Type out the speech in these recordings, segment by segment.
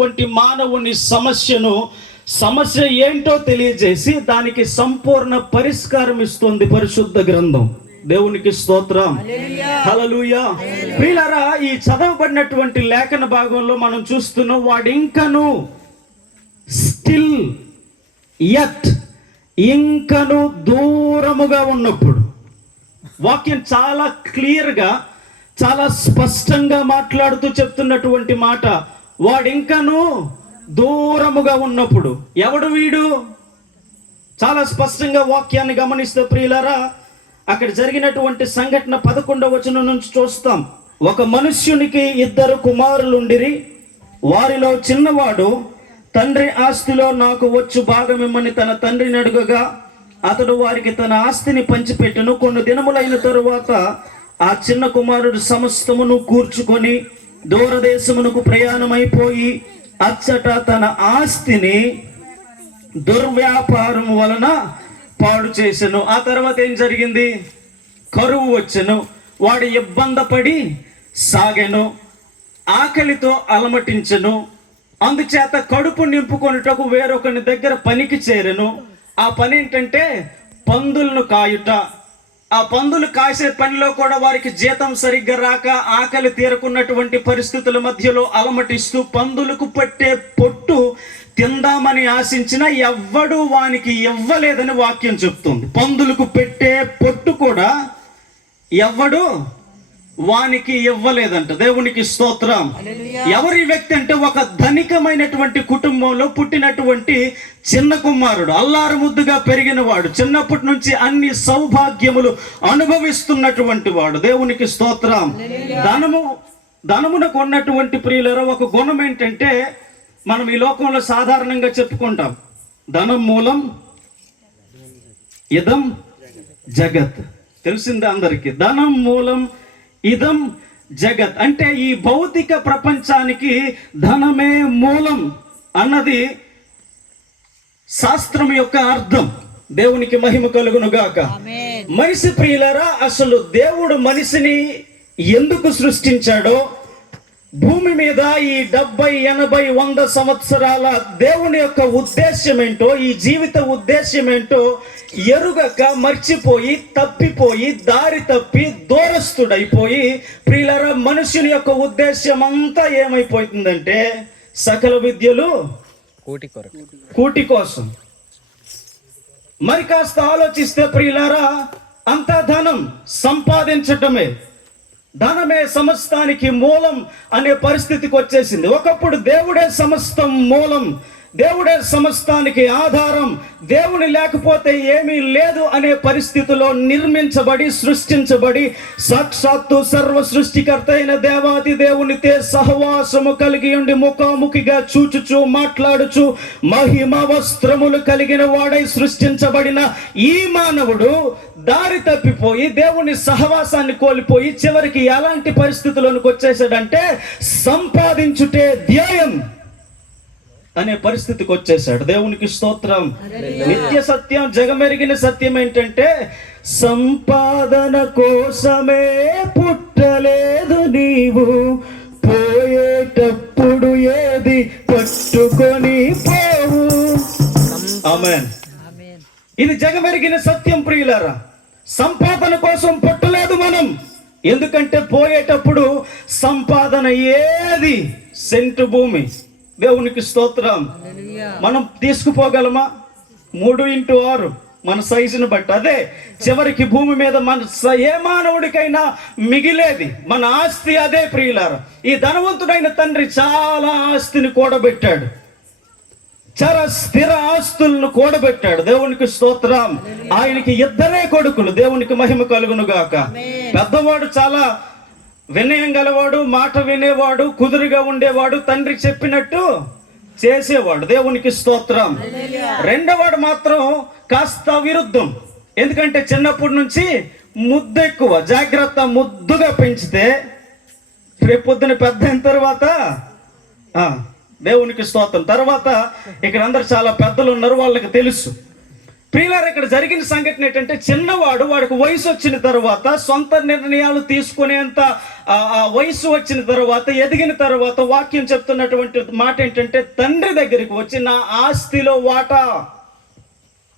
ఉన్నటువంటి మానవుని సమస్య ఏంటో తెలియజేసి దానికి సంపూర్ణ పరిష్కారం ఇస్తుంది పరిశుద్ధ గ్రంథం. దేవునికి స్తోత్రం, హల్లెలూయా. ప్రియులారా, ఈ చదవబడినటువంటి లేఖన భాగంలో మనం చూస్తున్నాం, వాడు ఇంకను స్టిల్ యట్ ఇంకను దూరముగా ఉన్నప్పుడు. వాక్యం చాలా క్లియర్గా, చాలా స్పష్టంగా మాట్లాడుతూ చెప్తున్నటువంటి మాట, వాడింకను దూరముగా ఉన్నప్పుడు. ఎవడు వీడు? చాలా స్పష్టంగా వాక్యాన్ని గమనిస్తే ప్రియులారా, అక్కడ జరిగినటువంటి సంఘటన 11వ వచనం నుంచి చూస్తాం. ఒక మనుష్యునికి 2 కుమారులుండిరి. వారిలో చిన్నవాడు తండ్రి ఆస్తిలో నాకు వచ్చు భాగమిమ్మని తన తండ్రిని అడుగగా అతడు వారికి తన ఆస్తిని పంచిపెట్టెను. కొన్ని దినములైన తరువాత ఆ చిన్న కుమారుడు సమస్తమును కూర్చుకొని దూరదేశమునకు ప్రయాణమైపోయి అచ్చట తన ఆస్తిని దుర్వ్యాపారం వలన పాడు చేసెను. ఆ తర్వాత ఏం జరిగింది? కరువు వచ్చెను. వాడు ఇబ్బంది సాగెను, ఆకలితో అలమటించెను. అందుచేత కడుపు నింపుకొనుటకు వేరొకని దగ్గర పనికి చేరెను. ఆ పని ఏంటంటే పందులను కాయుట. ఆ పందులు కాసే పనిలో కూడా వారికి జీతం సరిగ్గా రాక ఆకలి తీరకున్నటువంటి పరిస్థితుల మధ్యలో అలమటిస్తూ పందులకు పట్టే పొట్టు తిందామని ఆశించిన ఎవ్వడు వానికి ఇవ్వలేదని వాక్యం చెప్తుంది. పందులకు పెట్టే పొట్టు కూడా ఎవ్వడు వానికి ఇవ్వలేదంట. దేవునికి స్తోత్రం. ఎవరి వ్యక్తి అంటే ఒక ధనికమైనటువంటి కుటుంబంలో పుట్టినటువంటి చిన్న కుమారుడు, అల్లారు ముద్దుగా పెరిగిన వాడు, చిన్నప్పటి నుంచి అన్ని సౌభాగ్యములు అనుభవిస్తున్నటువంటి వాడు. దేవునికి స్తోత్రం. ధనమునకు ఉన్నటువంటి ప్రియులరా ఒక గుణం ఏంటంటే, మనం ఈ లోకంలో సాధారణంగా చెప్పుకుంటాం, ధనం మూలం ఇదం జగత్. తెలిసిందే అందరికీ, ధనం మూలం ఇదం జగత్. అంటే ఈ భౌతిక ప్రపంచానికి ధనమే మూలం అన్నది శాస్త్రం యొక్క అర్థం. దేవునికి మహిమ కలుగును గాక. మనిషి ప్రియులరా, అసలు దేవుడు మనిషిని ఎందుకు సృష్టించాడో, భూమి మీద ఈ 70, 80, 100 సంవత్సరాల దేవుని యొక్క ఉద్దేశ్యం ఏంటో, ఈ జీవిత ఉద్దేశ్యం ఏంటో ఎరుగక మర్చిపోయి తప్పిపోయి దారి తప్పి దూరస్తుడైపోయి ప్రియులారా, మనుషుని యొక్క ఉద్దేశ్యం అంతా ఏమైపోతుందంటే సకల విద్యలు కూటి కోసం. మరి కాస్త ఆలోచిస్తే ప్రియులారా, అంతా ధనం సంపాదించటమే, ధనమే సమస్తానికి మూలం అనే పరిస్థితికి వచ్చేసింది. ఒకప్పుడు దేవుడే సమస్తం మూలం, దేవుడే సమస్తానికి ఆధారం, దేవుని లేకపోతే ఏమీ లేదు అనే పరిస్థితిలో నిర్మించబడి సృష్టించబడి సాక్షాత్తు సర్వ సృష్టికర్త అయిన దేవాది దేవునితో సహవాసము కలిగి ఉండి ముఖాముఖిగా చూచుచు మాట్లాడుచు మహిమ వస్త్రములు కలిగిన వాడై సృష్టించబడిన ఈ మానవుడు దారి తప్పిపోయి దేవుని సహవాసాన్ని కోల్పోయి చివరికి ఎలాంటి పరిస్థితుల్లోకి వచ్చేసాడంటే సంపాదించుటే ధ్యేయం అనే పరిస్థితికి వచ్చేసాడు. దేవునికి స్తోత్రం. నిత్య సత్యం, జగమెరిగిన సత్యం ఏంటంటే సంపాదన కోసమే పుట్టలేదు నీవు, పోయేటప్పుడు ఏది పట్టుకొని పోవు. ఆమేన్. ఇది జగమెరిగిన సత్యం ప్రియులారా. సంపాదన కోసం పుట్టలేదు మనం, ఎందుకంటే పోయేటప్పుడు సంపాదన ఏది సెంటు భూమి. దేవునికి స్తోత్రం. మనం తీసుకుపోగలమా? 3x6 మన సైజుని బట్టి. అదే చివరికి భూమి మీద మన ఏ మానవుడికైనా మిగిలేది మన ఆస్తి అదే ప్రియులారా. ఈ ధనవంతుడైన తండ్రి చాలా ఆస్తిని కూడబెట్టాడు, చాలా స్థిర ఆస్తులను కూడబెట్టాడు. దేవునికి స్తోత్రం. ఆయనకి 2 కొడుకులు. దేవునికి మహిమ కలుగును గాక. పెద్దవాడు చాలా వినయం గలవాడు, మాట వినేవాడు, కుదురుగా ఉండేవాడు, తండ్రి చెప్పినట్టు చేసేవాడు. దేవునికి స్తోత్రం. రెండోవాడు మాత్రం కాస్త విరుద్ధం. ఎందుకంటే చిన్నప్పటి నుంచి ముద్దు ఎక్కువ, జాగ్రత్త, ముద్దుగా పెంచితే రేపొద్దున పెద్ద అయిన తర్వాత దేవునికి స్తోత్రం. తర్వాత ఇక్కడ అందరు చాలా పెద్దలు ఉన్నారు, వాళ్ళకి తెలుసు ప్రియులారా, ఇక్కడ జరిగిన సంఘటన ఏంటంటే, చిన్నవాడు, వాడికి వయసు వచ్చిన తర్వాత, సొంత నిర్ణయాలు తీసుకునేంత వయసు వచ్చిన తర్వాత, ఎదిగిన తర్వాత, వాక్యం చెప్తున్నటువంటి మాట ఏంటంటే, తండ్రి దగ్గరికి వచ్చి నా ఆస్తిలో వాటా.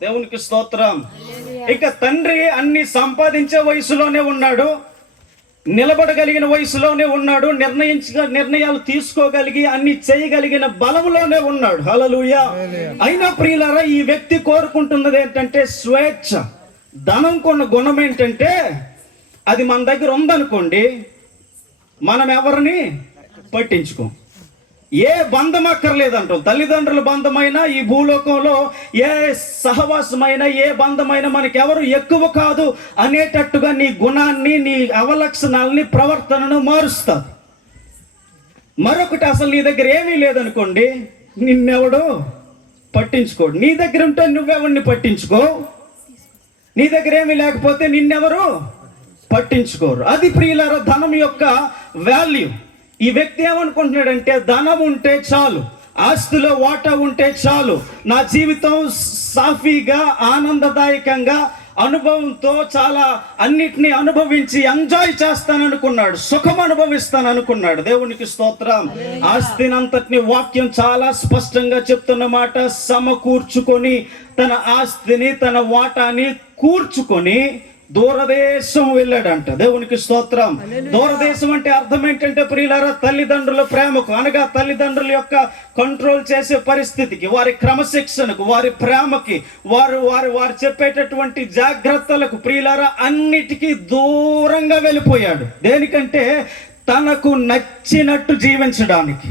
దేవునికి స్తోత్రం. ఇక తండ్రి అన్ని సంపాదించే వయసులోనే ఉన్నాడు, నిలబడగలిగిన వయసులోనే ఉన్నాడు, నిర్ణయాలు తీసుకోగలిగి అన్ని చేయగలిగిన బలంలోనే ఉన్నాడు. హల్లెలూయా. అయినా ప్రియులారా, ఈ వ్యక్తి కోరుకుంటున్నది ఏంటంటే స్వేచ్ఛ. ధనం కొన్న గుణం ఏంటంటే, అది మన దగ్గర ఉందనుకోండి, మనం ఎవరిని పట్టించుకోం. ఏ బంధం అక్కర్లేదంటాం. తల్లిదండ్రుల బంధమైనా, ఈ భూలోకంలో ఏ సహవాసమైనా, ఏ బంధమైనా మనకెవరు ఎక్కువ కాదు అనేటట్టుగా నీ గుణాన్ని, నీ అవలక్షణాలని, ప్రవర్తనను మారుస్తారు. మరొకటి, అసలు నీ దగ్గర ఏమీ లేదనుకోండి, నిన్నెవడు పట్టించుకోడు. నీ దగ్గర ఉంటే నువ్వెవరిని పట్టించుకో, నీ దగ్గర ఏమీ లేకపోతే నిన్నెవరు పట్టించుకోరు. అది ప్రియులారా ధనం యొక్క వాల్యూ. ఈ వ్యక్తి ఏమనుకుంటున్నాడంటే, ధనం ఉంటే చాలు, ఆస్తిలో వాటా ఉంటే చాలు, నా జీవితం సాఫీగా, ఆనందదాయకంగా, అనుభవంతో చాలా అన్నిటినీ అనుభవించి ఎంజాయ్ చేస్తాననుకున్నాడు, సుఖం అనుభవిస్తాననుకున్నాడు. దేవునికి స్తోత్రం. ఆస్తిని అంతటిని వాక్యం చాలా స్పష్టంగా చెప్తున్న మాట, సమకూర్చుకొని, తన ఆస్తిని, తన వాటాని కూర్చుకొని దూరదేశం వెళ్ళాడంట. దేవునికి స్తోత్రం. దూరదేశం అంటే అర్థం ఏంటంటే ప్రియులారా, తల్లిదండ్రుల ప్రేమకు, అనగా తల్లిదండ్రుల యొక్క కంట్రోల్ చేసే పరిస్థితికి, వారి క్రమశిక్షణకు, వారి ప్రేమకి, వారు చెప్పేటటువంటి జాగ్రత్తలకు, ప్రియులారా అన్నిటికీ దూరంగా వెళ్ళిపోయాడు. దేనికంటే తనకు నచ్చినట్టు జీవించడానికి.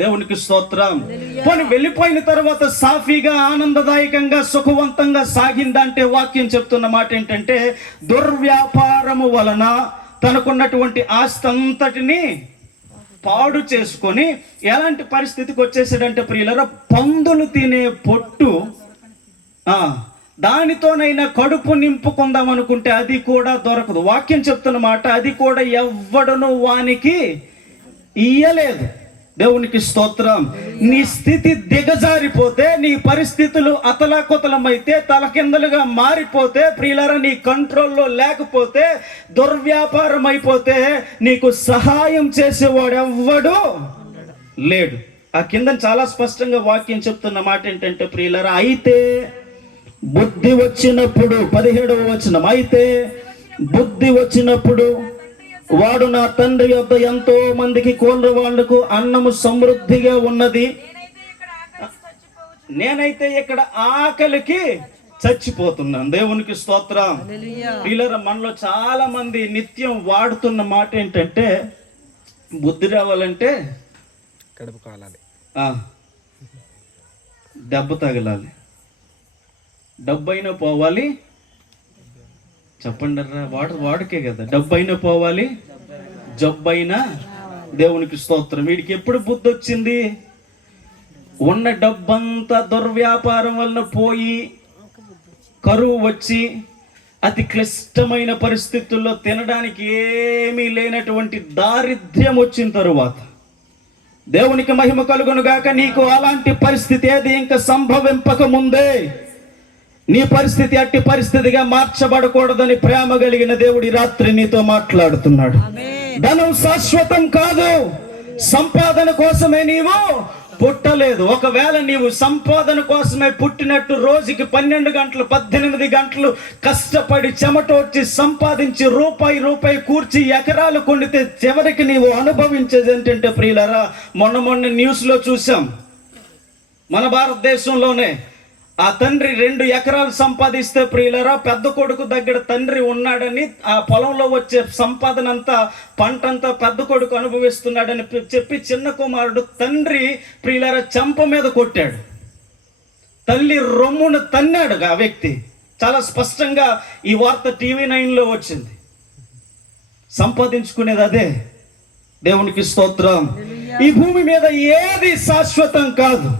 దేవునికి స్తోత్రం. పోనీ వెళ్ళిపోయిన తర్వాత సాఫీగా, ఆనందదాయకంగా, సుఖవంతంగా సాగిందంటే వాక్యం చెప్తున్న మాట ఏంటంటే, దుర్వ్యాపారము వలన తనకున్నటువంటి ఆస్తి అంతటిని పాడు చేసుకొని ఎలాంటి పరిస్థితికి వచ్చేసాడంటే ప్రియులారా, పందులు తినే పొట్టు దానితోనైనా కడుపు నింపుకుందాం అనుకుంటే అది కూడా దొరకదు. వాక్యం చెప్తున్న మాట, అది కూడా ఎవ్వడును వానికి ఇయ్యలేదు. దేవునికి స్తోత్రం. నీ స్థితి దిగజారిపోతే, నీ పరిస్థితులు అతలాకుతలమైతే, తలకిందలుగా మారిపోతే, ప్రియులారా నీ కంట్రోల్లో లేకపోతే, దుర్వ్యాపారం అయిపోతే, నీకు సహాయం చేసేవాడు ఎవ్వడు లేడు. ఆ కింద చాలా స్పష్టంగా వాక్యం చెప్తున్న మాట ఏంటంటే ప్రియులారా, అయితే బుద్ధి వచ్చినప్పుడు, 17వ వచనం, అయితే బుద్ధి వచ్చినప్పుడు వాడు నా తండ్రి యొద్ద ఎంతో మందికి కోళ్ళ వాళ్లకు అన్నము సమృద్ధిగా ఉన్నది, నేనైతే ఇక్కడ ఆకలికి చచ్చిపోతున్నాను. దేవునికి స్తోత్రం. ప్రియులారా, మనలో చాలా మంది నిత్యం వాడుతున్న మాట ఏంటంటే, బుద్ధి రావాలంటే కడుపు కాలాలి, దెబ్బ తగలాలి, డబ్బు అయినా పోవాలి. చెప్పండి రా, వాడికే కదా, డబ్బు అయినా పోవాలి, జబ్బైనా. దేవునికి స్తోత్రం. వీడికి ఎప్పుడు బుద్ధి వచ్చింది? ఉన్న డబ్బంతా దుర్వ్యాపారం వలన పోయి, కరువు వచ్చి, అతి క్లిష్టమైన పరిస్థితుల్లో తినడానికి ఏమీ లేనటువంటి దారిద్ర్యం వచ్చిన తరువాత, దేవునికి మహిమ కలుగును గాక. నీకు అలాంటి పరిస్థితి ఏది ఇంకా సంభవింపక ముందే నీ పరిస్థితి అట్టి పరిస్థితిగా మార్చబడకూడదని ప్రేమ కలిగిన దేవుడి రాత్రి నీతో మాట్లాడుతున్నాడు. ధనం శాశ్వతం కాదు. సంపాదన కోసమే నీవు పుట్టలేదు. ఒకవేళ నీవు సంపాదన కోసమే పుట్టినట్టు రోజుకి 12 గంటలు 18 గంటలు కష్టపడి చెమటోడ్చి సంపాదించి రూపాయి కూర్చి ఎకరాలు కొండితే చివరికి నీవు అనుభవించేది ఏంటంటే ప్రియులారా, మొన్న న్యూస్లో చూసాం, మన భారతదేశంలోనే ఆ తండ్రి 2 ఎకరాలు సంపాదిస్తే ప్రియులారా, పెద్ద కొడుకు దగ్గర తండ్రి ఉన్నాడని, ఆ పొలంలో వచ్చే సంపాదన అంతా, పంటంతా పెద్ద కొడుకు అనుభవిస్తున్నాడని చెప్పి చిన్న కుమారుడు తండ్రి ప్రియులారా చెంప మీద కొట్టాడు. తల్లి రొమ్మును తన్నాడు ఆ వ్యక్తి. చాలా స్పష్టంగా ఈ వార్త TV 9లో వచ్చింది. సంపాదించుకునేది అదే. దేవునికి స్తోత్రం. ఈ భూమి మీద ఏది శాశ్వతం కాదు.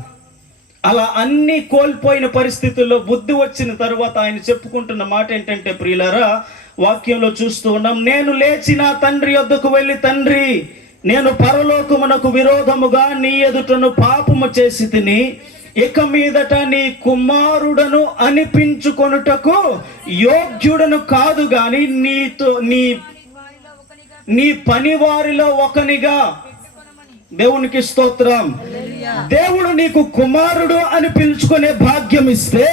అలా అన్ని కోల్పోయిన పరిస్థితుల్లో బుద్ధి వచ్చిన తరువాత ఆయన చెప్పుకుంటున్న మాట ఏంటంటే ప్రియులారా, వాక్యంలో చూస్తూ ఉన్నాం, నేను లేచి నా తండ్రి యొద్దకు వెళ్ళి, తండ్రి, నేను పరలోకమునకు విరోధముగా నీ ఎదుటను పాపము చేసి తిని ఇక మీదట నీ కుమారుడను అనిపించుకొనుటకు యోగ్యుడను కాదు గాని నీ పని వారిలో ఒకనిగా. దేవునికి స్తోత్రం. దేవుడు నీకు కుమారుడు అని పిలుచుకునే భాగ్యం ఇస్తే,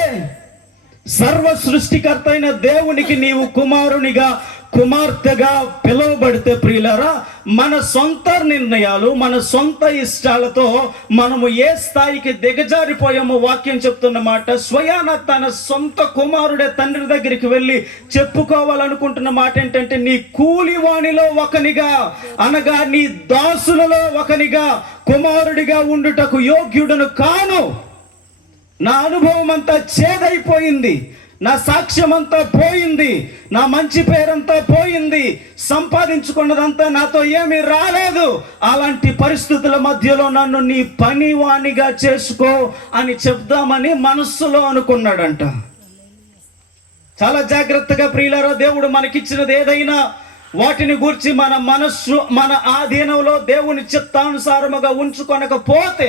సర్వ సృష్టికర్త అయిన దేవునికి నీవు కుమారునిగా కుమార్తెగా పిలువబడితే ప్రియులారా, మన సొంత నిర్ణయాలు, మన సొంత ఇష్టాలతో మనము ఏ స్థాయికి దిగజారిపోయామో వాక్యం చెప్తున్న మాట. స్వయాన తన సొంత కుమారుడే తండ్రి దగ్గరికి వెళ్ళి చెప్పుకోవాలనుకుంటున్న మాట ఏంటంటే, నీ కూలివాణిలో ఒకనిగా, అనగా నీ దాసులలో ఒకనిగా కుమారుడిగా ఉండుటకు యోగ్యుడను కాను. నా అనుభవం అంతా చేదైపోయింది, నా సాక్ష్యం అంతా పోయింది, నా మంచి పేరంతా పోయింది, సంపాదించుకున్నదంతా నాతో ఏమీ రాలేదు. అలాంటి పరిస్థితుల మధ్యలో నన్ను నీ పనివాణిగా చేసుకో అని చెప్దామని మనస్సులో అనుకున్నాడంట. చాలా జాగ్రత్తగా ప్రియులారా, దేవుడు మనకిచ్చినది ఏదైనా వాటిని గూర్చి మన మనస్సు, మన ఆధీనంలో దేవుని చిత్తానుసారముగా ఉంచుకొనకపోతే,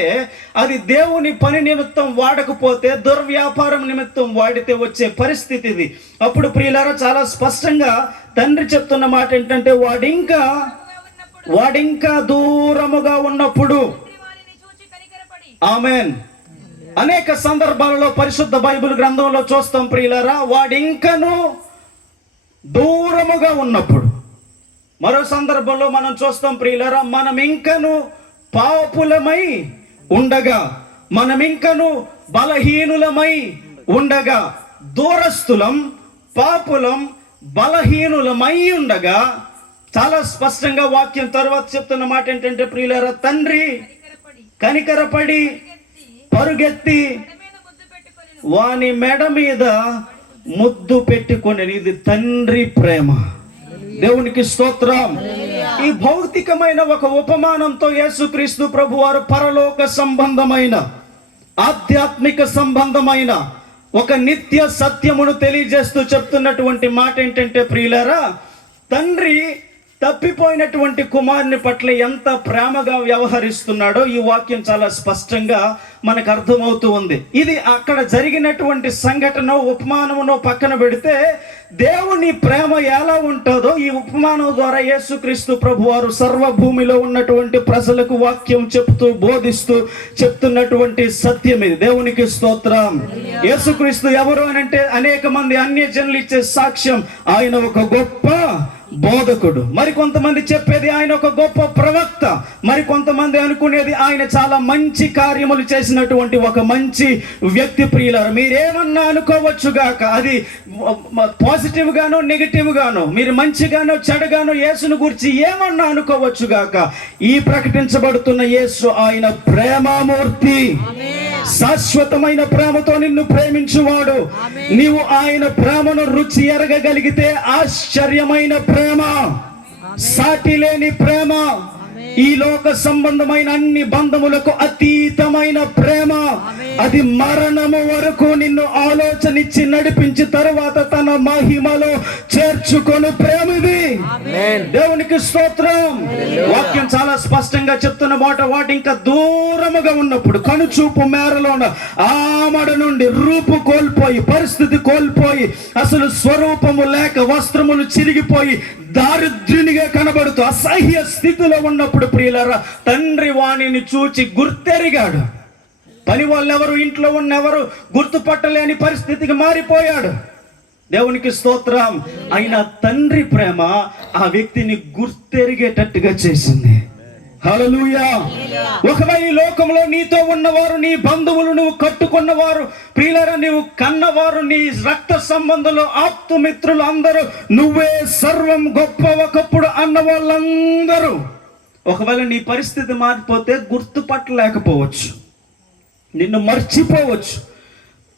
అది దేవుని పని నిమిత్తం వాడకపోతే, దుర్వ్యాపారం నిమిత్తం వాడితే వచ్చే పరిస్థితి ఇది. అప్పుడు ప్రియులారా, చాలా స్పష్టంగా తండ్రి చెప్తున్న మాట ఏంటంటే, వాడింకా దూరముగా ఉన్నప్పుడు. ఆమేన్. అనేక సందర్భాలలో పరిశుద్ధ బైబిల్ గ్రంథంలో చూస్తాం ప్రియులారా, వాడింకను దూరముగా ఉన్నప్పుడు. మరో సందర్భంలో మనం చూస్తాం ప్రియులారా, మనం ఇంకను పాపులమై ఉండగా, మనం ఇంకను బలహీనులమై ఉండగా, దూరస్తులం, పాపులం, బలహీనులమై ఉండగా, చాలా స్పష్టంగా వాక్యం తర్వాత చెప్తున్న మాట ఏంటంటే ప్రియులారా, తండ్రి కనికరపడి పరుగెత్తి వాని మెడ మీద ముద్దు పెట్టుకొని. ఇది తండ్రి ప్రేమ. దేవునికి స్తోత్రం. ఈ భౌతికమైన ఒక ఉపమానంతో యేసుక్రీస్తు ప్రభువారు పరలోక సంబంధమైన, ఆధ్యాత్మిక సంబంధమైన ఒక నిత్య సత్యమును తెలియజేస్తూ చెప్తున్నటువంటి మాట ఏంటంటే ప్రియులారా, తండ్రి తప్పిపోయినటువంటి కుమారుని పట్ల ఎంత ప్రేమగా వ్యవహరిస్తున్నాడో ఈ వాక్యం చాలా స్పష్టంగా మనకు అర్థమవుతూ ఉంది. ఇది అక్కడ జరిగినటువంటి సంఘటన, ఉపమానమును పక్కన పెడితే, దేవుని ప్రేమ ఎలా ఉంటుందో ఈ ఉపమానం ద్వారా యేసుక్రీస్తు ప్రభువారు సర్వభూమిలో ఉన్నటువంటి ప్రజలకు వాక్యం చెప్తూ, బోధిస్తూ చెప్తున్నటువంటి సత్యం ఇది. దేవునికి స్తోత్రం. యేసుక్రీస్తు ఎవరు అని అంటే, అనేక మంది అన్యజనులు ఇచ్చే సాక్ష్యం, ఆయన ఒక గొప్ప బోధకుడు. మరి కొంతమంది చెప్పేది ఆయన ఒక గొప్ప ప్రవక్త. మరి కొంతమంది అనుకునేది ఆయన చాలా మంచి కార్యములు చేసినటువంటి ఒక మంచి వ్యక్తి. ప్రియులారా, మీరేమన్నా అనుకోవచ్చు గాక, అది పాజిటివ్ గానో నెగిటివ్ గానో, మీరు మంచిగానో చెడుగానో యేసును గురించి ఏమన్నా అనుకోవచ్చు గాక, ఈ ప్రకటించబడుతున్న యేసు ఆయన ప్రేమామూర్తి. శాశ్వతమైన ప్రేమతో నిన్ను ప్రేమించువాడు. నీవు ఆయన ప్రేమను రుచి ఎరగగలిగితే ఆశ్చర్యమైన ప్రేమ, సాటి లేని ప్రేమ, ఈ లోక సంబంధమైన అన్ని బంధములకు అతీతమైన ప్రేమ, అది మరణము వరకు నిన్ను ఆలోచనిచ్చి నడిపించి తరువాత తన మహిమలో చేర్చుకొని ప్రేమ ఇది. దేవునికి స్తోత్రం. వాక్యం చాలా స్పష్టంగా చెప్తున్న మాట, వాటి ఇంకా దూరముగా ఉన్నప్పుడు, కనుచూపు మేరలోన ఆమడ నుండి రూపు కోల్పోయి, పరిస్థితి కోల్పోయి, అసలు స్వరూపము లేక, వస్త్రములు చిరిగిపోయి దారిద్ర్యునిగా కనబడుతూ అసహ్య స్థితిలో ఉన్నప్పుడు ప్రియులారా, తండ్రి వాణిని చూచి గుర్తెరిగాడు. పని వాళ్ళెవరు, ఇంట్లో ఉన్నెవరు గుర్తుపట్టలేని పరిస్థితికి మారిపోయాడు. దేవునికి స్తోత్రం. అయిన తండ్రి ప్రేమ ఆ వ్యక్తిని గుర్తెరిగేటట్టుగా చేసింది. హల్లెలూయా. ఒకవేళ ఈ లోకంలో నీతో ఉన్నవారు, నీ బంధువులు, నువ్వు కట్టుకున్నవారు, ప్రియులారా, నీవు కన్నవారు, నీ రక్త సంబంధులు, ఆప్తుమిత్రులు అందరూ నువ్వే సర్వం గొప్ప ఒకప్పుడు అన్న వాళ్ళందరూ ఒకవేళ నీ పరిస్థితి మారిపోతే గుర్తుపట్టలేకపోవచ్చు, నిన్ను మర్చిపోవచ్చు,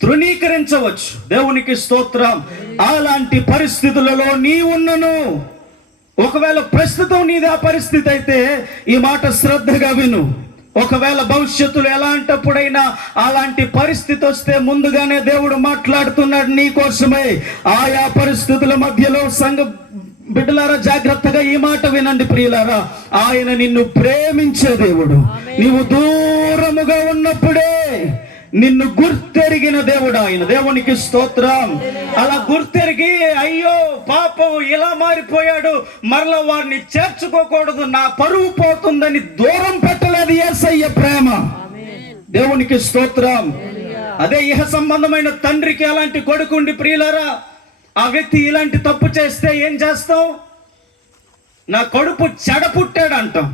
తృణీకరించవచ్చు. దేవునికి స్తోత్రం. అలాంటి పరిస్థితులలో నీ ఉన్నను. ఒకవేళ ప్రస్తుతం నీది ఆ పరిస్థితి అయితే ఈ మాట శ్రద్ధగా విను. ఒకవేళ భవిష్యత్తులో ఎలాంటప్పుడైనా అలాంటి పరిస్థితి వస్తే ముందుగానే దేవుడు మాట్లాడుతున్నాడు నీ కోసమే. ఆయా పరిస్థితుల మధ్యలో సంఘ బిడ్డలారా, జాగ్రత్తగా ఈ మాట వినండి ప్రియులారా, ఆయన నిన్ను ప్రేమించే దేవుడు. నీవు దూరముగా ఉన్నప్పుడే నిన్ను గుర్తెరిగిన దేవుడు ఆయన. దేవునికి స్తోత్రం. అలా గుర్తెరిగి అయ్యో పాపం ఇలా మారిపోయాడు, మరలా వారిని చేర్చుకోకూడదు, నా పరువు పోతుందని దూరం పెట్టలేదు యేసయ్య ప్రేమ. దేవునికి స్తోత్రం. అదే ఇహ సంబంధమైన తండ్రికి అలాంటి కొడుకుండి ప్రియులారా, ఆ వ్యక్తి ఇలాంటి తప్పు చేస్తే ఏం చేస్తాం? నా కొడుకు చెడ పుట్టాడు అంటాం,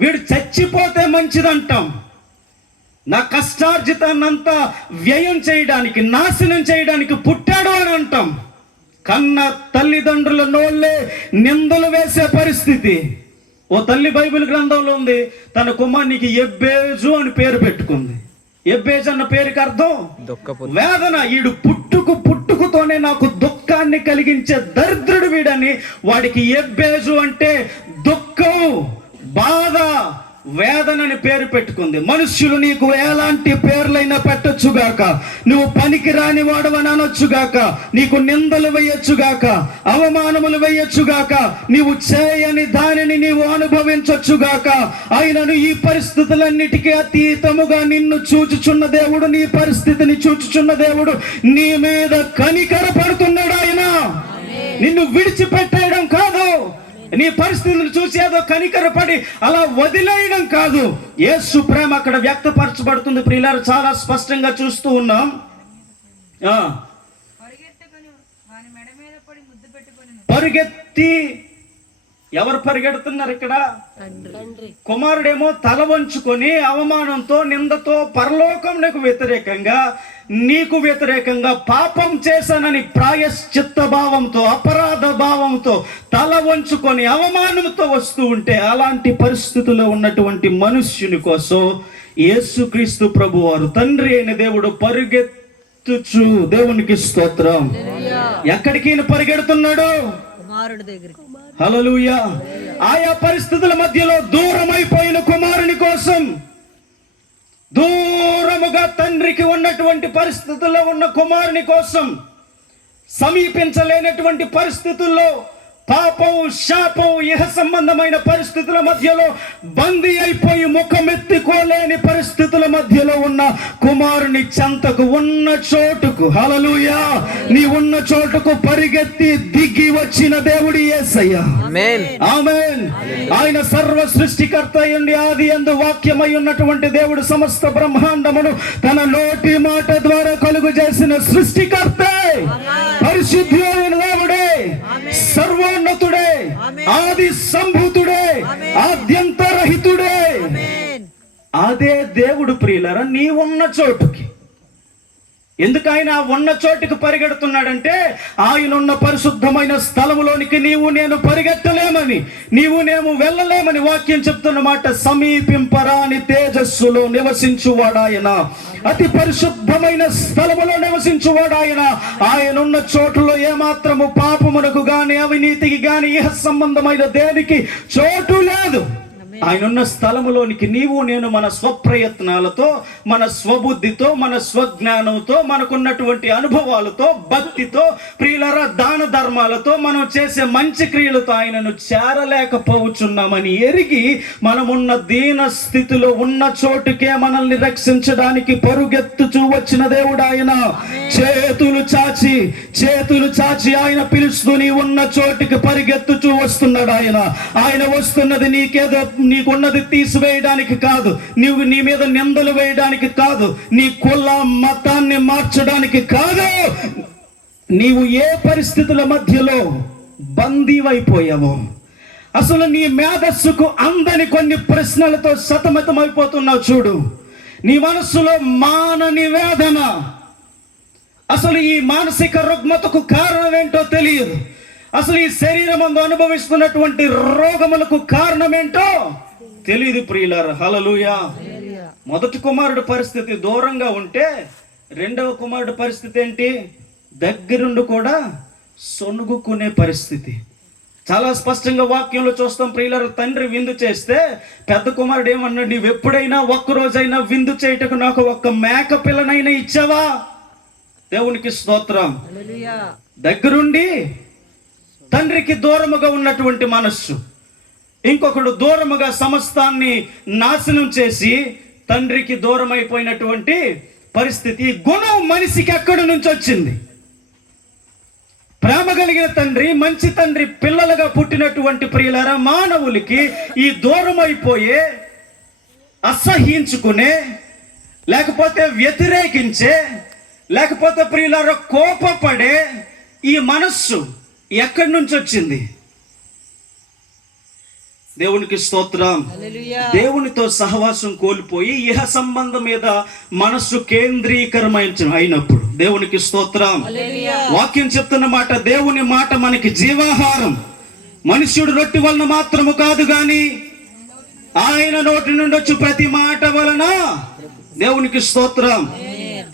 వీడు చచ్చిపోతే మంచిదంటాం, నా కష్టార్జితాన్నంతా వ్యయం చేయడానికి, నాశనం చేయడానికి పుట్టాడు అని అంటాం. కన్న తల్లిదండ్రుల నోళ్ళే నిందలు వేసే పరిస్థితి. ఓ తల్లి బైబిల్ గ్రంథంలో ఉంది, తన కుమారునికి ఎబ్బేజు అని పేరు పెట్టుకుంది. ఎబ్బేజు అన్న పేరుకి అర్థం వేదన. ఈడు పుట్టుకతోనే నాకు దుఃఖాన్ని కలిగించే దరిద్రుడు వీడని వాడికి ఎబ్బేజు అంటే దుఃఖం, బాధ, వేదనని పేరు పెట్టుకుంది. మనుష్యులు నీకు ఎలాంటి పేర్లైనా పెట్టొచ్చుగాక, నువ్వు పనికి రాని వాడవని అనొచ్చుగాక, నీకు నిందలు వేయొచ్చుగాక, అవమానములు వేయొచ్చుగాక, నీవు చేయని దానిని నీవు అనుభవించొచ్చుగాక, అయినను ఈ పరిస్థితులన్నిటికీ అతీతముగా నిన్ను చూచుచున్న దేవుడు, నీ పరిస్థితిని చూచుచున్న దేవుడు నీ మీద కనికర పడుతున్నాడు. ఆయన నిన్ను విడిచిపెట్టేయడం కాదు, నీ పరిస్థితులను చూసి ఏదో కనికరపడి అలా వదిలేయడం కాదు. యేసు ప్రేమ అక్కడ వ్యక్తపరచబడుతుంది ప్రియులారా, చాలా స్పష్టంగా చూస్తూ ఉన్నాం. పరిగెత్తి ఎవరు పరిగెడుతున్నారు ఇక్కడ? కుమారుడేమో తల వంచుకొని అవమానంతో, నిందతో, పరలోకంకు వ్యతిరేకంగా, నీకు వ్యతిరేకంగా పాపం చేశానని ప్రాయశ్చిత్త భావంతో, అపరాధ భావంతో తల వంచుకొని అవమానంతో వస్తూ ఉంటే, అలాంటి పరిస్థితుల్లో ఉన్నటువంటి మనుష్యుని కోసం యేసుక్రీస్తు ప్రభు వారు, తండ్రి అయిన దేవుడు పరిగెత్తుచు, దేవునికి స్తోత్రం, ఎక్కడికి ఈయన పరిగెడుతున్నాడు? హల్లెలూయా. ఆయా పరిస్థితుల మధ్యలో దూరమైపోయిన కుమారుని కోసం, దూరముగా తండ్రికి ఉన్నటువంటి పరిస్థితుల్లో ఉన్న కుమారుని కోసం, సమీపించలేనటువంటి పరిస్థితుల్లో, పాపం, శాపం, ఇహ సంబంధమైన పరిస్థితుల మధ్యలో బందీ అయిపోయి ముఖమెత్తుకోలేని పరిస్థితుల మధ్యలో ఉన్న కుమారుని చెంతకు, ఉన్న చోటుకు, హల్లెలూయా, నీ ఉన్న చోటుకు పరిగెత్తి దిగి వచ్చిన దేవుడు యేసయ్య. ఆమేన్. ఆయన సర్వ సృష్టికర్త అయ్యుండి ఆది యందు వాక్యమై ఉన్నటువంటి దేవుడు, సమస్త బ్రహ్మాండమును తన నోటి మాట ద్వారా కలుగు చేసిన సృష్టికర్తే, పరిశుద్ధుడైన దేవుడే, సర్వోన్నతుడే, ఆది సంభూతుడే, ఆద్యంతరహితుడే. అదే దేవుడు ప్రియులారా నీ ఉన్న చోటుకి. ఎందుకు ఆయన ఉన్న చోటుకి పరిగెడుతున్నాడంటే, ఆయన ఉన్న పరిశుద్ధమైన స్థలములోనికి నీవు నేను పరిగెత్తలేమని, నీవు నేను వెళ్ళలేమని వాక్యం చెప్తున్న మాట. సమీపింపరాని తేజస్సులో నివసించువాడాయన, అతి పరిశుద్ధమైన స్థలములో నివసించువాడాయన. ఆయన ఉన్న చోటులో ఏమాత్రము పాపమునకు గాని, అవినీతికి గాని, ఇహ సంబంధమైన దేనికి చోటు లేదు. ఆయన ఉన్న స్థలములోనికి నీవు నేను మన స్వప్రయత్నాలతో, మన స్వబుద్ధితో, మన స్వజ్ఞానంతో, మనకున్నటువంటి అనుభవాలతో, భక్తితో, ప్రియులారా దాన ధర్మాలతో, మనం చేసే మంచి క్రియలతో ఆయనను చేరలేకపోవచ్చున్నామని ఎరిగి, మనమున్న దీన స్థితిలో ఉన్న చోటుకే మనల్ని రక్షించడానికి పరుగెత్తుచూ వచ్చిన దేవుడు ఆయన. చేతులు చాచి ఆయన పిలుస్తూ నీ ఉన్న చోటుకి పరిగెత్తుచూ వస్తున్నాడు ఆయన. ఆయన వస్తున్నది నీకున్నది తీసివేయడానికి కాదు, నీవు నీ మీద నిందలు వేయడానికి కాదు, నీ కుల మతాన్ని మార్చడానికి కాదు. నీవు ఏ పరిస్థితుల మధ్యలో బందీవైపోయావో, అసలు నీ మేధస్సుకు అందని కొన్ని ప్రశ్నలతో సతమతమైపోతున్నావు చూడు. నీ మనస్సులో మానని వేదన, అసలు ఈ మానసిక రుగ్మతకు కారణం ఏంటో తెలియదు. అసలు ఈ శరీరం అందు అనుభవిస్తున్నటువంటి రోగములకు కారణం ఏంటో తెలియదు ప్రియులారా. హల్లెలూయా. మొదటి కుమారుడు పరిస్థితి దూరంగా ఉంటే, రెండవ కుమారుడు పరిస్థితి ఏంటి? దగ్గరుండి కూడా సొనుగుకునే పరిస్థితి. చాలా స్పష్టంగా వాక్యంలో చూస్తాం ప్రియులారా. తండ్రి విందు చేస్తే పెద్ద కుమారుడు ఏమన్నాడు? నీవు ఎప్పుడైనా ఒక్కరోజైనా విందు చేయటకు నాకు ఒక్క మేక పిల్లనైనా ఇచ్చావా? దేవునికి స్తోత్రం. దగ్గరుండి తండ్రికి దూరముగా ఉన్నటువంటి మనస్సు, ఇంకొకడు దూరముగా సమస్తాన్ని నాశనం చేసి తండ్రికి దూరం అయిపోయినటువంటి పరిస్థితి. ఈ గుణం మనిషికి ఎక్కడి నుంచి వచ్చింది? ప్రేమ కలిగిన తండ్రి, మంచి తండ్రి పిల్లలుగా పుట్టినటువంటి ప్రియులారా, మానవులకి ఈ దూరం అయిపోయే, అసహ్యించుకునే, లేకపోతే వ్యతిరేకించే, లేకపోతే ప్రియులారా కోపపడే ఈ మనస్సు ఎక్కడి నుంచి వచ్చింది? దేవునికి స్తోత్రం. దేవునితో సహవాసం కోల్పోయి ఇహ సంబంధం మీద మనస్సు అయినప్పుడు దేవునికి స్తోత్రం. వాక్యం చెప్తున్న మాట, దేవుని మాట మనకి జీవాహారం. మనుష్యుడు రొట్టె వలన మాత్రము కాదు గాని ఆయన నోటి నుండి వచ్చి ప్రతి మాట వలన. దేవునికి స్తోత్రం.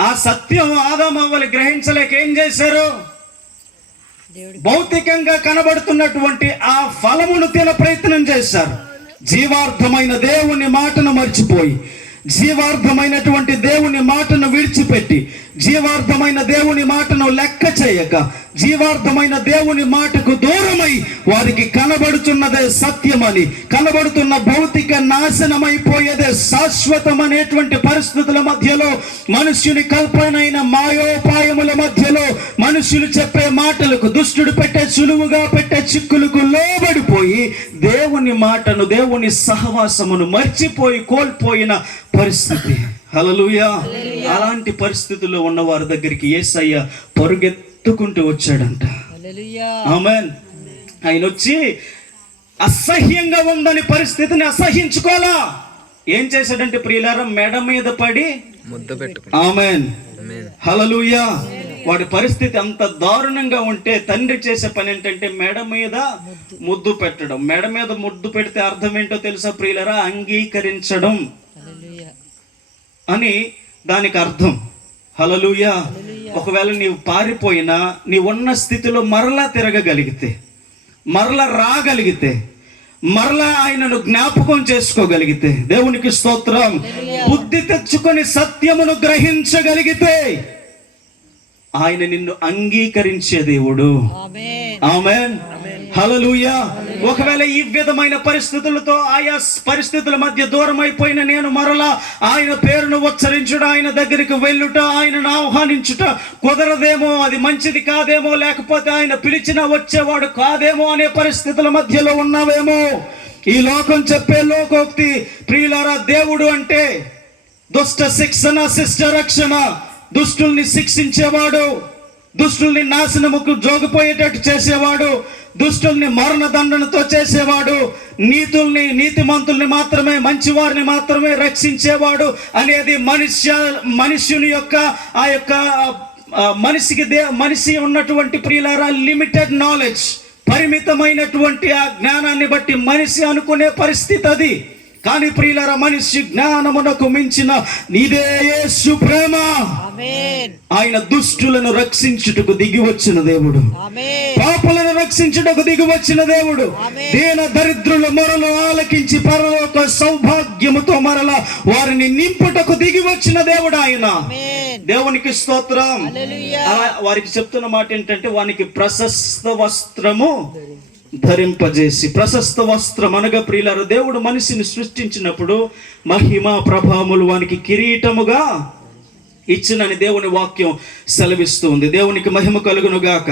ఆ సత్యం ఆదాము హవ్వలు గ్రహించలేక ఏం చేశారు? భౌతికంగా కనబడుతున్నటువంటి ఆ ఫలమును తిన ప్రయత్నం చేశారు. జీవార్థమైన దేవుని మాటను మర్చిపోయి, జీవార్థమైనటువంటి దేవుని మాటను విడిచిపెట్టి, జీవార్థమైన దేవుని మాటను లెక్క చేయక, జీవార్థమైన దేవుని మాటకు దూరమై వారికి కనబడుతున్నదే సత్యమని, కనబడుతున్న భౌతిక నాశనమైపోయేదే శాశ్వతం అనేటువంటి పరిస్థితుల మధ్యలో, మనుష్యుని కల్పనైన మాయోపాయముల మధ్యలో, మనుష్యులు చెప్పే మాటలకు, దుష్టుడు పెట్టే సులువుగా పెట్టే చిక్కులకు లోబడిపోయి దేవుని మాటను, దేవుని సహవాసమును మర్చిపోయి కోల్పోయిన పరిస్థితి. హల్లెలూయా. అలాంటి పరిస్థితుల్లో ఉన్న వారి దగ్గరికి యేసయ్య పరుగెత్తుకుంటూ వచ్చాడంట. ఆమేన్. ఆయన వచ్చి అసహ్యంగా ఉందని పరిస్థితిని అసహ్యించుకోలా. ఏం చేశాడంటే ప్రియులారా, మెడ మీద పడి ముద్దు పెట్టుకున్నాడు. ఆమేన్. హల్లెలూయా. వాడి పరిస్థితి అంత దారుణంగా ఉంటే తండ్రి చేసే పని ఏంటంటే మెడ మీద ముద్దు పెట్టడం. మెడ మీద ముద్దు పెడితే అర్థం ఏంటో తెలుసా ప్రియులారా? అంగీకరించడం అని దానికి అర్థం. హల్లెలూయా. ఒకవేళ నీవు పారిపోయినా నీ ఉన్న స్థితిలో మరలా తిరగగలిగితే, మరలా రాగలిగితే, మరలా ఆయనను జ్ఞాపకం చేసుకోగలిగితే, దేవునికి స్తోత్రం, బుద్ధి తెచ్చుకొని సత్యమును గ్రహించగలిగితే ఆయన నిన్ను అంగీకరించే దేవుడు. ఆమేన్. హల్లెలూయా. ఒకవేళ ఈ విధమైన పరిస్థితులతో, ఆయా పరిస్థితుల మధ్య దూరం అయిపోయిన నేను మరలా ఆయన పేరును ఉచ్చరించుట, ఆయన దగ్గరికి వెళ్ళుట, ఆయనను ఆహ్వానించుట కుదరదేమో, అది మంచిది కాదేమో, లేకపోతే ఆయన పిలిచినా వచ్చేవాడు కాదేమో అనే పరిస్థితుల మధ్యలో ఉన్నావేమో. ఈ లోకం చెప్పే లోకోక్తి ప్రియులారా, దేవుడు అంటే దుష్ట శిక్షణ, శిష్ట రక్షణ, దుష్టుల్ని శిక్షించేవాడు, దుష్టుల్ని నాశనముకు జోగిపోయేటట్టు చేసేవాడు, దుష్టుల్ని మరణదండనతో చేసేవాడు, నీతిమంతుల్ని మాత్రమే, మంచివారిని మాత్రమే రక్షించేవాడు అనేది మనుష్యుని యొక్క ఆ యొక్క మనిషి ఉన్నటువంటి ప్రియులారా లిమిటెడ్ నాలెడ్జ్, పరిమితమైనటువంటి ఆ జ్ఞానాన్ని బట్టి మనిషి అనుకునే పరిస్థితి అది. కానీ ప్రియులారా, మనిషి జ్ఞానమునకు మించిన నీదే యేసు ప్రేమ. ఆయన దుష్టులను రక్షించుటకు దిగి వచ్చిన దేవుడు, పాపులను రక్షించుటకు దిగి వచ్చిన దేవుడు, దీన దరిద్రుల మొరలు ఆలకించి పరలోక సౌభాగ్యముతో మరల వారిని నింపుటకు దిగి వచ్చిన దేవుడు ఆయన. దేవునికి స్తోత్రం. వారికి చెప్తున్న మాట ఏంటంటే, వానికి ప్రశస్త వస్త్రము ధరింపజేసి. ప్రశస్త వస్త్రం అనగా ప్రియులారా, దేవుడు మనిషిని సృష్టించినప్పుడు మహిమ ప్రభావములు వానికి కిరీటముగా ఇచ్చినని దేవుని వాక్యం సెలవిస్తుంది. దేవునికి మహిమ కలుగును గాక.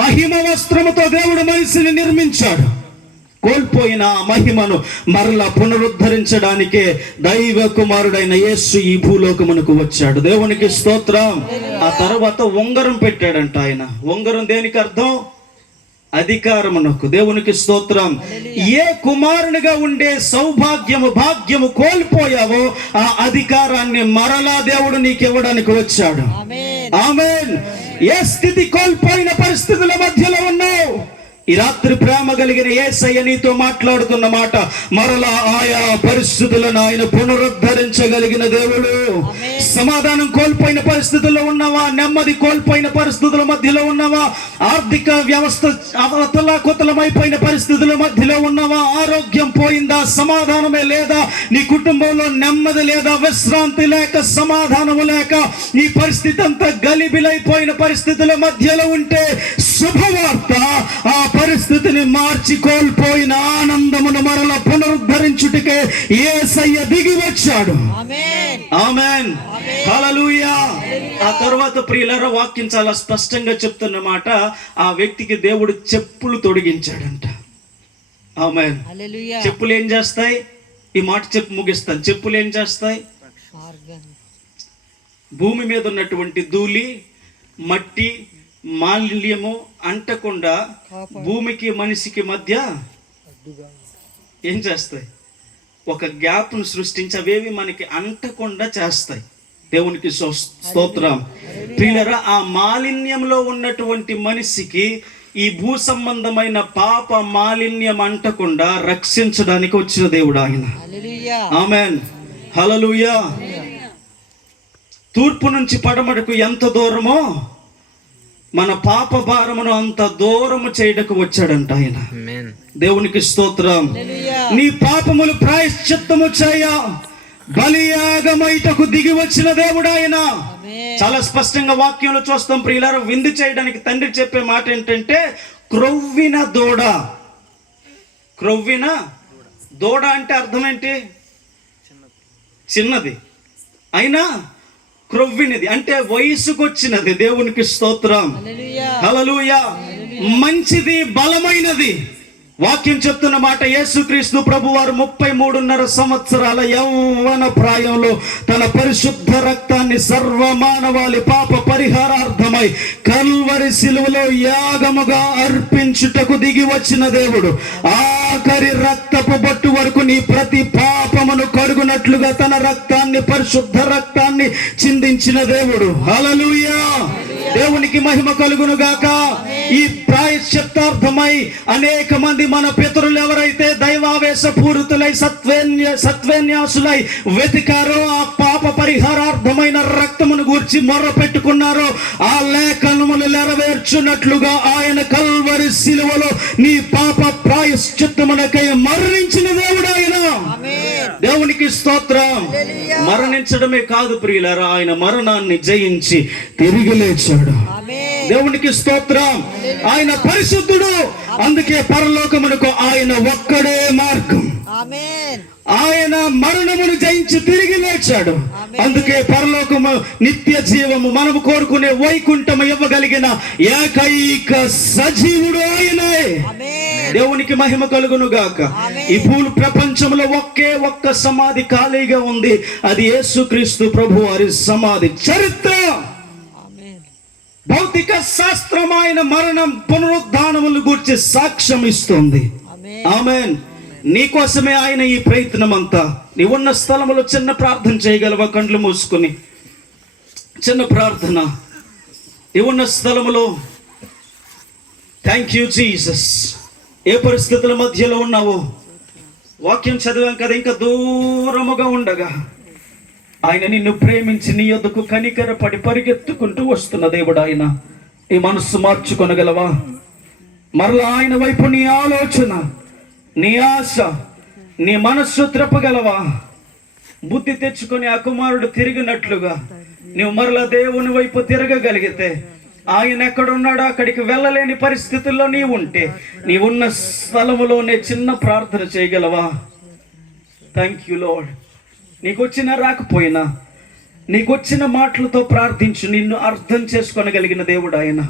మహిమ వస్త్రముతో దేవుడు మనిషిని నిర్మించాడు. కోల్పోయిన ఆ మహిమను మరలా పునరుద్ధరించడానికే దైవ కుమారుడైన యేసు ఈ భూలోకమునకు వచ్చాడు. దేవునికి స్తోత్రం. ఆ తర్వాత ఉంగరం పెట్టాడంట ఆయన. ఉంగరం దేనికి అర్థం? అధికారమునకు. దేవునికి స్తోత్రం. ఏ కుమారునిగా ఉండే సౌభాగ్యము, భాగ్యము కోల్పోయావో ఆ అధికారాన్ని మరలా దేవుడు నీకు ఇవ్వడానికి వచ్చాడు. ఆమేన్. ఏ స్థితి కోల్పోయిన పరిస్థితుల మధ్యలో ఉన్నావు, ఈ రాత్రి ప్రేమ కలిగిన యేసయ్య నీతో మాట్లాడుతున్న మాట, మరలా ఆయా పరిస్థితులను ఆయన పునరుద్ధరించగలిగిన దేవుడు. సమాధానం కోల్పోయిన పరిస్థితుల్లో ఉన్నావా? నెమ్మది కోల్పోయిన పరిస్థితుల మధ్యలో ఉన్నావా? ఆర్థిక వ్యవస్థ అతలాకుతలమైపోయిన పరిస్థితుల మధ్యలో ఉన్నావా? ఆరోగ్యం పోయిందా? సమాధానమే లేదా? నీ కుటుంబంలో నెమ్మది లేదా? విశ్రాంతి లేక, సమాధానము లేక, ఈ పరిస్థితి అంతా గలిబిలైపోయిన పరిస్థితుల మధ్యలో ఉంటే శుభవార్త, ఆ పరిస్థితిని మార్చి కోల్పోయిన ఆనందమును మరల పునరుద్ధరించుటకే యేసయ్య దిగి వచ్చాడు. ఆమేన్, హల్లెలూయా. ఆ తర్వాత ప్రియులారా, వాక్యం చాలా స్పష్టంగా చెప్తున్నమాట, ఆ వ్యక్తికి దేవుడు చెప్పులు తొడిగించాడంట. ఆమేన్. చెప్పులు ఏం చేస్తాయి? ఈ మాట చెప్పి ముగిస్తాను. చెప్పులు ఏం చేస్తాయి? భూమి మీద ఉన్నటువంటి ధూళి, మట్టి, మాలిన్యము అంటకుండా భూమికి మనిషికి మధ్య ఏం చేస్తాయి? ఒక గ్యాప్ను సృష్టించి అవేవి మనకి అంటకుండా చేస్తాయి. దేవునికి స్తోత్రం. ప్రియులారా, ఆ మాలిన్యంలో ఉన్నటువంటి మనిషికి ఈ భూ సంబంధమైన పాప మాలిన్యం అంటకుండా రక్షించడానికి వచ్చిన దేవుడు ఆయన. ఆమేన్, హల్లెలూయా. తూర్పు నుంచి పడమటకు ఎంత దూరమో మన పాప భారమును అంత దూరము చేయడానికి వచ్చాడంట ఆయన. దేవునికి స్తోత్రం. నీ పాపములు ప్రాయశ్చిత్తము చేయ బలియాగమైటకు దిగి వచ్చిన దేవుడు ఆయన. చాలా స్పష్టంగా వాక్యంలో చూస్తాం ప్రియులారా. విందు చేయడానికి తండ్రి చెప్పే మాట ఏంటంటే, క్రొవ్విన దూడ. క్రొవ్విన దూడ అంటే అర్థం ఏంటి? చిన్నది అయినా క్రొవ్వినది అంటే వయసుకొచ్చినది. దేవునికి స్తోత్రం, హల్లెలూయా. మంచిది, బలమైనది. వాక్యం చెప్తున్న మాట, యేసుక్రీస్తు ప్రభువారు 33.5 సంవత్సరాల యౌవన ప్రాయంలో తన పరిశుద్ధ రక్తాన్ని సర్వమానవాళి పాప పరిహారార్థమై కల్వరి శిలువలో యాగముగా అర్పించుటకు దిగి వచ్చిన దేవుడు. ఆఖరి రక్తపు బొట్టు వరకు నీ ప్రతి పాపమును కడుగునట్లుగా తన రక్తాన్ని, పరిశుద్ధ రక్తాన్ని చిందించిన దేవుడు. హల్లెలూయా. దేవునికి మహిమ కలుగును గాక. ఈ ప్రాయశ్చిత్తార్థమై అనేక మంది మన పితరులు ఎవరైతే దైవావేశ పూరితులై సత్వేన్యాసులై వెతికారో, ఆ పాప పరిహారార్థమైన రక్తమును గూర్చి మొర్ర పెట్టుకున్నారో, ఆ లేఖనములు నెరవేర్చున్నట్లుగా ఆయన కల్వరి శిలువలో నీ పాప ప్రాయశ్చిత్తమునకై మరణించిన దేవుడు ఆయన. దేవునికి స్తోత్రం. మరణించడమే కాదు ప్రియులారా, ఆయన మరణాన్ని జయించి తిరిగి లేచాడు. దేవునికి స్తోత్రం. ఆయన పరిశుద్ధుడు, అందుకే పరలోకమునకు ఆయన ఒక్కడే మార్గం. ఆయన మరణమును జయించి తిరిగి లేచాడు. అందుకే పరలోకము, నిత్య జీవము, మనము కోరుకునే వైకుంఠము ఇవ్వగలిగిన ఏకైక సజీవుడు ఆయనే. దేవునికి మహిమ కలుగును గాక. ఈ భూమి ప్రపంచంలో ఒక్క సమాధి ఖాళీగా ఉంది. అది యేసుక్రీస్తు ప్రభు వారి సమాధి. చరిత్ర, భౌతిక శాస్త్రం ఆయన మరణం, పునరుద్ధానములు గూర్చి సాక్ష్యం ఇస్తుంది. ఆమేన్. నీకోసమే ఆయన ఈ ప్రయత్నం అంతా. నీవున్న స్థలములో చిన్న ప్రార్థన చేయగలవా? కండ్లు మూసుకొని చిన్న ప్రార్థన. నీవున్న స్థలములో, థ్యాంక్ యూ జీసస్. ఏ పరిస్థితుల మధ్యలో ఉన్నావో, వాక్యం చదివాం కదా, ఇంకా దూరముగా ఉండగా ఆయన నిన్ను ప్రేమించి నీ యొద్దకు కనికరపడి పరిగెత్తుకుంటూ వస్తున్న దేవుడు ఆయన. నీ మనస్సు మార్చుకొనగలవా? మరలా ఆయన వైపు నీ ఆలోచన, నీ ఆశ, నీ మనస్సు త్రప్పగలవా? బుద్ధి తెచ్చుకొని ఆ కుమారుడు తిరిగినట్లుగా నువ్వు మరలా దేవుని వైపు తిరగగలిగితే, ఆయన ఎక్కడున్నాడో అక్కడికి వెళ్ళలేని పరిస్థితుల్లో నీవు ఉంటే, నీవున్న స్థలములోనే చిన్న ప్రార్థన చేయగలవా? Thank you lord. నీకొచ్చిన రాకపోయినా, నీకొచ్చిన మాటలతో ప్రార్థించు. నిన్ను అర్థం చేసుకోగలిగిన దేవుడు ఆయన.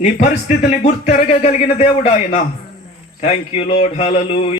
నీ పరిస్థితిని గుర్తెరగగలిగిన దేవుడు ఆయన. Thank you lord, hallelujah.